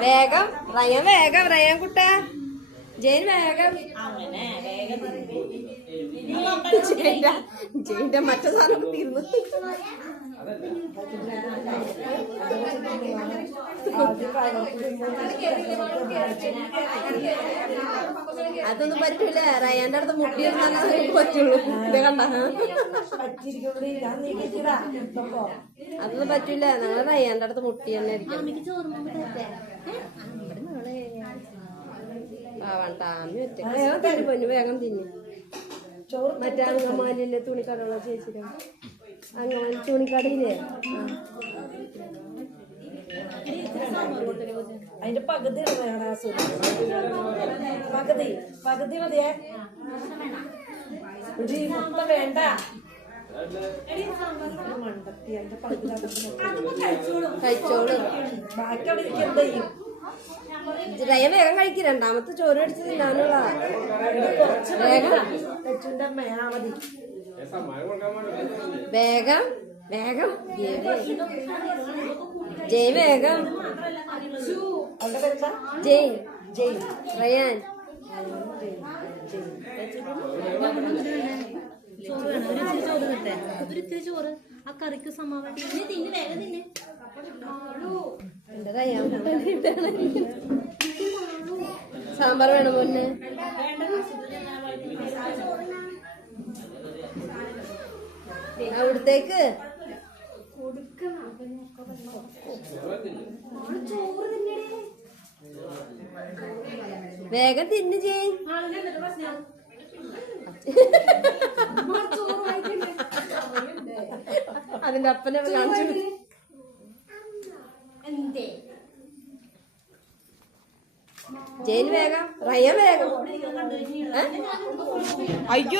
വേഗം റയൻ വേഗം റയൻ കുട്ട ജയിൻ വേഗം ജയിന്റെ മറ്റേ സാധനം തീർന്നു. അതൊന്നും പറ്റൂല. റയാന്റെ അടുത്ത് മുട്ടിയിരുന്നാലേ പറ്റുള്ളൂ. ഇത് കണ്ട അതൊന്നും പറ്റൂല. ഞങ്ങള് റയാന്റെ അടുത്ത് മുട്ടി തന്നെ ആയിരിക്കും. പൊന്നു വേഗം തിന്നു. മറ്റേ അങ്കമാലിയിലെ തുണിക്കടയുള്ള ചേച്ചിയുടെ അങ്കമാലി തുണിക്കടയില്ലേ അതിന്റെ പകുതി പകുതി പകുതി മതിയേ. മൊത്തം വേണ്ട. കഴിച്ചോളൂ. ബാക്കി അവിടെ ഇരിക്കുന്നത് റയ വേഗം കഴിക്കും. രണ്ടാമത്തെ ചോറ് അടിച്ച് തിന്നാനുള്ള വേഗം വേഗം ജയ് വേഗം ജയ് ജയ് റയാൻ ചോറ് ആ കറിക്ക് സമാവാൻ സാമ്പാർ വേണം പൊന്നെ. അവിടത്തേക്ക് വേഗം തിന്നു ചെയ്. അതിന്റെ അപ്പനെ കാണിച്ചു. ജയിൻ വേഗം റയ വേഗം. അയ്യോ